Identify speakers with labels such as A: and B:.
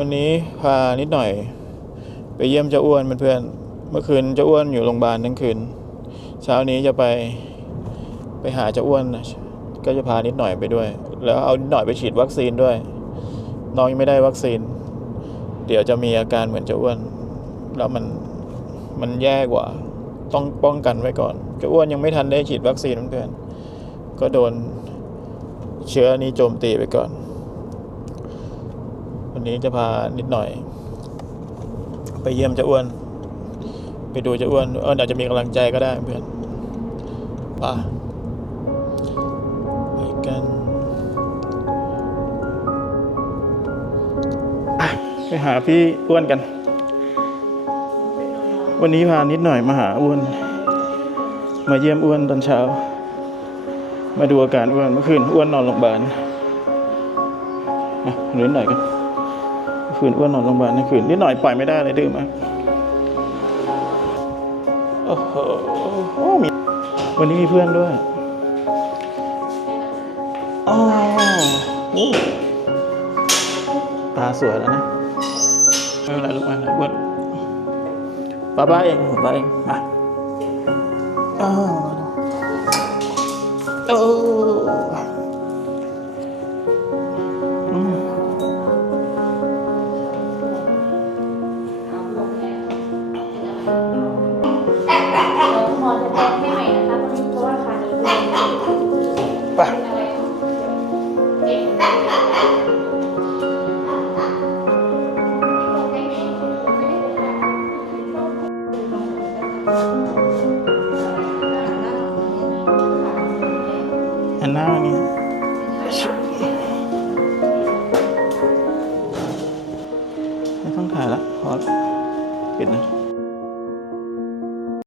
A: วันนี้พานิดหน่อย ไปเยี่ยมเจ้าอ้วนเพื่อนเมื่อคืนเจ้าอ้วนอยู่โรงพยาบาลทั้งคืน เช้านี้จะไปไปหาเจ้าอ้วน ก็จะพานิดหน่อยไปด้วย แล้วเอานิดหน่อยไปฉีดวัคซีนด้วย น้องยังไม่ได้วัคซีน เดี๋ยวจะมีอาการเหมือนเจ้าอ้วน แล้วมันมันแย่กว่า ต้องป้องกันไว้ก่อนเจ้าอ้วนยังไม่ทันได้ฉีดวัคซีนเพื่อนก็โดนเชื้อนี้โจมตีไปก่อน วันนี้จะพานิดหน่อย ไปเยี่ยมเจ้าอ้วน ไปดูเจ้าอ้วนเอออาจจะมีกำลังใจก็ได้เพื่อนไป่ะไปกันไปหาพี่อ้วนกัน วันนี้พานิดหน่อยมาหาอ้วน มาเยี่ยมอ้วนตอนเช้า มาดูอาการอ้วนเมื่อคืนอ้วนนอนโรงพยาบาลอะนิดหน่อยกัน คืนอ้วนนอนโรงพยาบาลในคืนนิดหน่อยปล่อยไม่ได้เลยดื้อมากโอ้โหโอ้มีวันนี้มีเพื่อนด้วยอ๋อโอ้ตาสวยแล้วนะ ไม่เป็นไรลูกไม่เป็นไรอ้วนป้าป้าเองป้าเองมา
B: เดี๋ยวคุณหมอจะแจ้งให้ใหม่นะคะเพราะว่าขานี้เป็น
A: ไป
B: อะไรเจ็บ
A: หันหน้ามานี่ไม่ต้องถ่ายละพอละปิดนะ